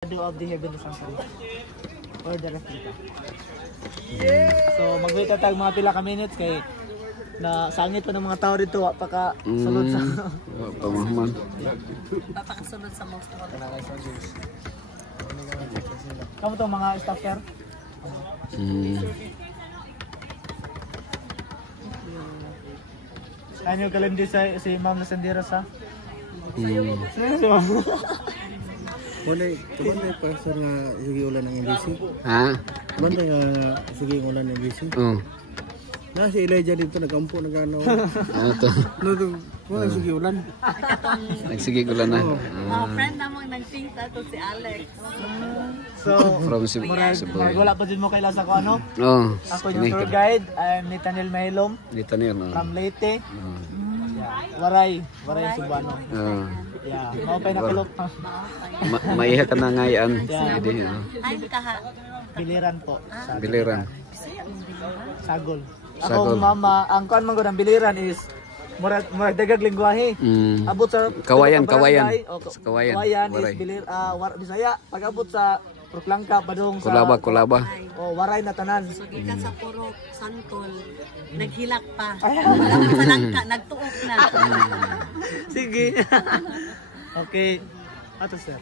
Of the Heavenly Sanctuary or the replica. So mag-wait tag mga pila ka minutes kay na sangit pa ng mga tao dito paka sulod sa pamahaman. Papakasunod sa most of Kamu to mga staff sir? Ano kalim di si Ma'am Lasandera sa? Wala, kuman pa sa nga sige ulan ng NBC. Ha? Kuman nga sige ulan ng NBC. Oh. Na si Elijah dito nagampo nagano. Ano to? No, kuman sige ulan. Nagsige ko lang na. friend namang nagtingta to si Alex. So From Cebu. wala pa din mo kaila sa ko ano? Oh. Ako yung tour guide, I'm Nathaniel Mahilom Dito niya no. from Leyte. Waray Subano. Oh. Yeah, mau pa nakulot. Maiha ka na ngayon. Hindi. Ay, kaha. Biliran po. Biliran. Sagol. Sagol. Ako mama, ang kuan man gud ang biliran is murag dagag lengguwahe. Abot sa Kawayan. Sa Kawayan. Kawayan is Waray. Bisaya. Pag abot sa Proklangka padung sa Kulaba. waray na tanan. So, gikan sa puro santol, naghilak pa. Sa langka, nagtuok na. Sige. Okay. Ato sir.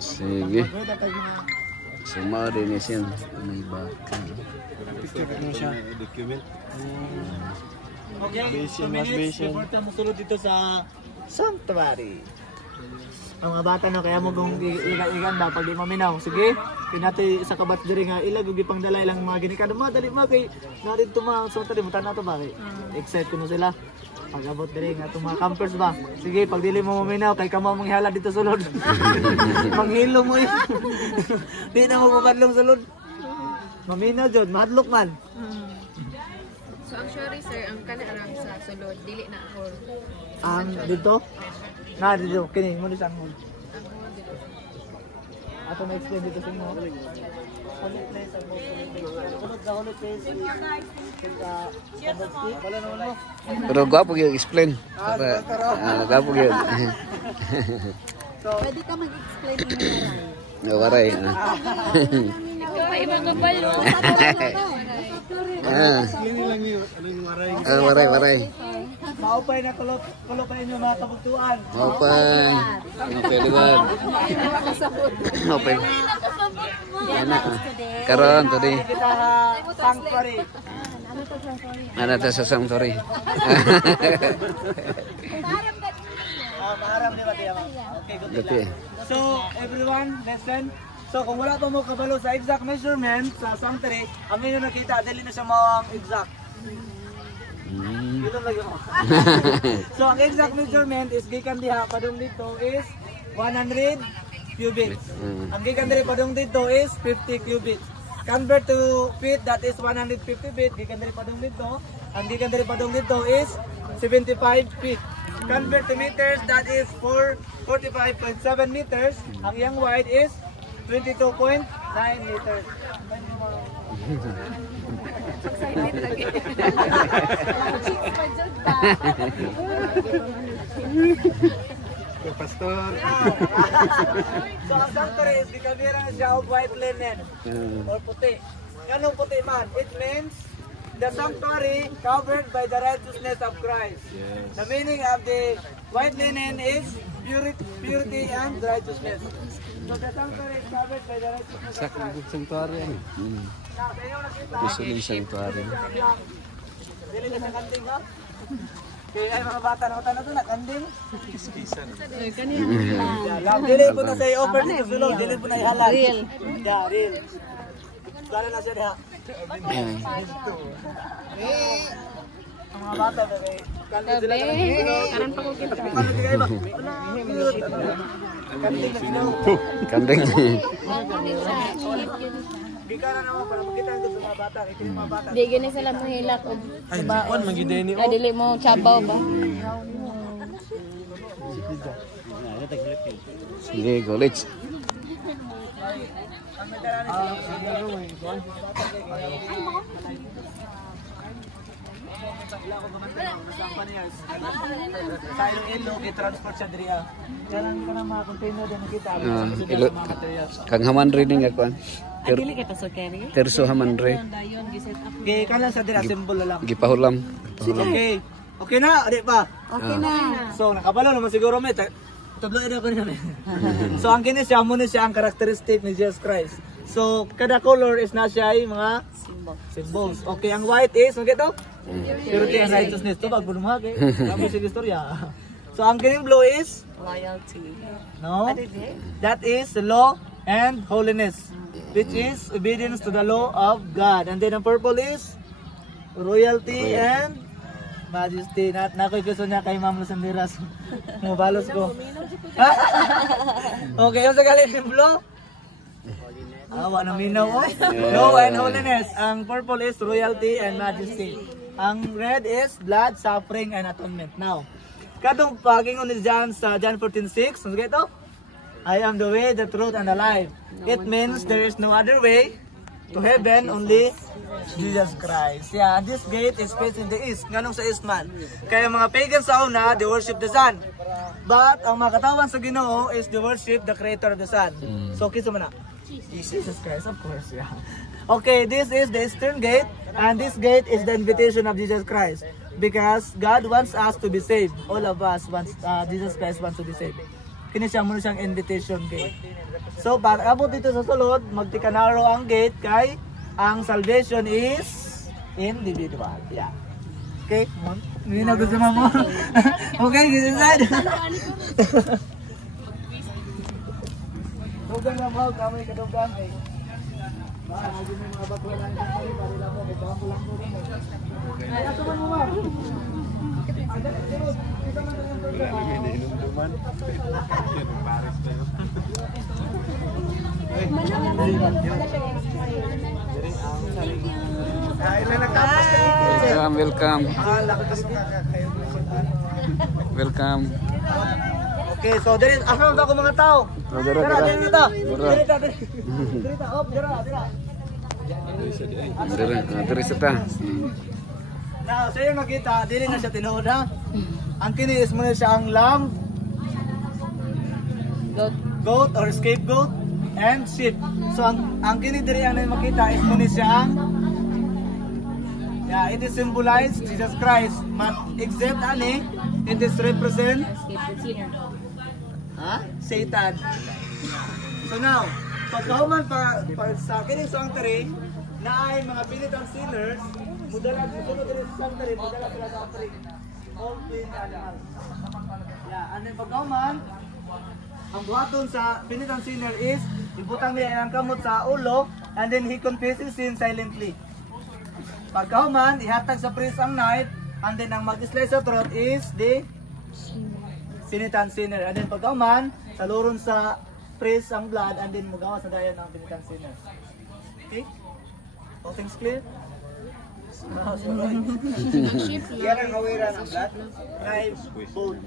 Sige. Sumari ni siya. May baka. Okay. 2 minutes before tayo musulod dito sa sanctuary. Ang mga bata no kaya mo kung igan ba pag di maminaw. Sige. Pinati sa kabat diri nga ilag ug ipang dalay lang mga ginikado mo dali mo kay narin tuma sa tali mo tanaw to ba kay excited kuno sila. Pag abot diri nga tuma campers ba. Sige pag dili mo maminaw kay kamo mong ihala dito sulod. Manghilo mo yun. Di na mo mabadlong sulod. Maminaw jud mahadlok man. So actually sir, ang kanarang sa sulod dili na ako. Ang dito? Na dito kini mo di sang mo. Ato na explain dito sa inyo. Holy place ang most holy. Sa holy place. Wala naman mo. Pero gwapo yung explain. Gwapo yung. Pwede ka mag-explain ng Waray. Iba ka balo. Waray. Maupay na kulopay inyo mga kabugtuan. Maupay. Pwede ba? Maupay. Yan na. Karon, today. Kita sanctuary. Ano to sa sanctuary? Maaram di ba tiya? Okay, good Dati. So, everyone, listen. So, kung wala pa mo kabalo sa exact measurement sa sanctuary, ang inyo nakita, dali na siya mawang exact. Dito lagi mo. So, ang exact measurement is gikan diha padung dito is 100 cubits. Ang gikan diri padung dito is 50 cubits. Convert to feet, that is 150 feet. Gikan diri padung dito. Ang gikan diri padung dito is 75 feet. Convert to meters, that is 45.7 meters. Ang yang wide is 22.9 meters. Pastor. So ang sanctuary is gikamira na siya of white linen or puti. Anong puti man? It means the sanctuary covered by the righteousness of Christ. The meaning of the white linen is purity and righteousness. So the sanctuary is covered by the righteousness of Christ. Sanctuary. Gusto yung sanctuary. Dili na sa kanding ha? Kaya ay mga bata na na ito na kanding. Dili po na sa i-offer dito sulong. Dili po na ihalal. Real. Yeah, real. Kala na siya diha. Ang mga bata na kay kanding sila na karan pa ko kita. Paano di kayo ba? Kanding na sila. Kandeng. Di ka na naman para makita ang mga bata. Ito yung mga bata. Di gani sila mahilak og Ay, kuan magideni ay dili mo chabaw ba? Sige, college. Ang nagkaraan sila. Ila ko gumantay sa companies. Sa Iloilo i-transport siya diri. Kanan ka na mga container din nakita. Ilo, kang haman rin nga kuan. Dili kay pasok kani. Terso haman rin. Dayon gi-set up. Okay, kanan sa diri symbol lang. Gipahulam. Okay. Okay na, di ba? Okay na. So, nakabalo naman siguro may tabloid ako niya. So, ang kini siya, muna siya ang characteristic ni Jesus Christ. So, kada color is na siya ay mga symbols. Okay, ang white is, ano ito? Purity and righteousness. Ito, pagbunumag eh. Kami sa istorya. So, ang kining blue is? Loyalty. No? That is the law and holiness, which is obedience to the law of God. And then ang purple is royalty and majesty. Nakoy gusto niya kay Ma'am Lusambiras. Mabalos ko. Okay, yung sa galing yung blue? Awa na minaw oh. Law and holiness. Ang purple is royalty and majesty. Ang red is blood, suffering, and atonement. Now, kadong pagingon ni John sa John 14:6, ano ito? I am the way, the truth, and the life. It means there is no other way to heaven, only Jesus Christ. Yeah, and this gate is facing the east. Ganong sa east man. Kaya mga pagans sa una, they worship the sun. But ang mga katawan sa Ginoo is they worship the creator of the sun. So, kiso mo na. Jesus Christ, of course, yeah. Okay, this is the eastern gate, and this gate is the invitation of Jesus Christ. Because God wants us to be saved. All of us wants, Jesus Christ wants to be saved. Kini siya muna siyang invitation gate. So, pag abot dito sa sulod, magtikanaro ang gate kay ang salvation is individual. Yeah. Okay? Hindi na gusto mo. Okay, get inside. Dugang na mo, kamay kadugang eh. Baka magiging may mga bakla na isang pari, pari lang mo, may bambu lang mo rin mo. Ay, ato man mo ma'am. Welcome. Welcome. Okay, so there is ako ako mga tao. Dara, Dira, dara. dira ta. Dara. Dira, dira, op, dira, dira. Diri sa ta. Now, sa iyo nakita, dili na siya tinuod ha. Ang kini is muna siya ang lamb, goat or scapegoat, and sheep. So ang kini diri ang makita is muna siya ang it is symbolized Jesus Christ. But except ani, it is represent Satan. So now, pagkahuman pa sa kini sanctuary na ay mga penitent sinners, mudala dito sa sanctuary, mudala sila sa offering. All clean animals. Yeah, and then pagkahuman, ang buhaton sa penitent sinner is ibutang niya ang kamot sa ulo and then he confesses sin silently. Pagkahuman, ihatag sa priest ang knife and then ang mag-slice sa throat is the penitent sinner. And then pagkahuman, saluron sa priest ang blood and then magawa sa dayan ng penitent sinner. Okay? All things clear? Yan ang kawiran ng blood. Knife, bone.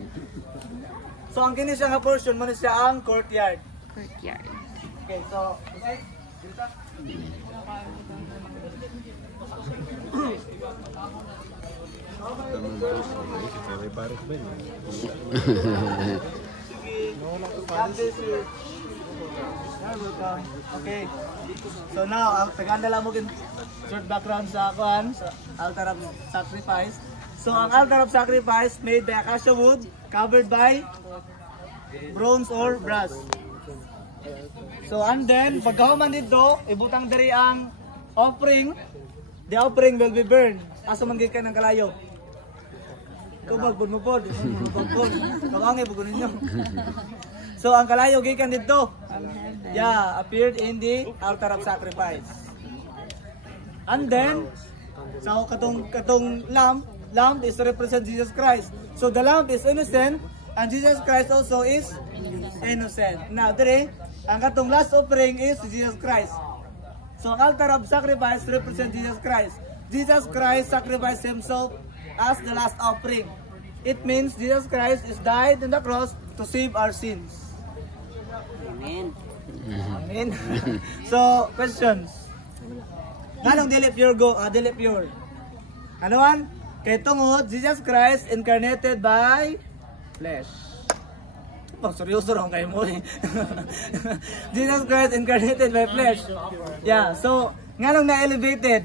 So ang kini siya nga portion, muna siya ang courtyard. Okay, so, okay. Dito. Okay. So now, ang tagandala mo short background sa akuan, sa altar of sacrifice. So ang altar of sacrifice made by acacia wood, covered by bronze or brass. So and then pagkahuman dito, ibutang diri ang offering. The offering will be burned. Asa man gid ka ng kalayo. Tubag pud mo pod, pagpod. Kawangi pud ninyo. So ang kalayo gikan dito. Yeah, appeared in the altar of sacrifice. And then so katong lamb is to represent Jesus Christ. So the lamb is innocent and Jesus Christ also is innocent. Now dire ang katong last offering is Jesus Christ. So ang altar of sacrifice represents Jesus Christ. Jesus Christ sacrificed himself as the last offering. It means Jesus Christ is died on the cross to save our sins. Amen. Amen. So, questions. Ganong dili pure go, dili pure. Ano man? Kay tungod, Jesus Christ incarnated by flesh. Oh, seryoso rin kayo mo eh. Jesus Christ incarnated by flesh. Yeah, so, nga nung na-elevated,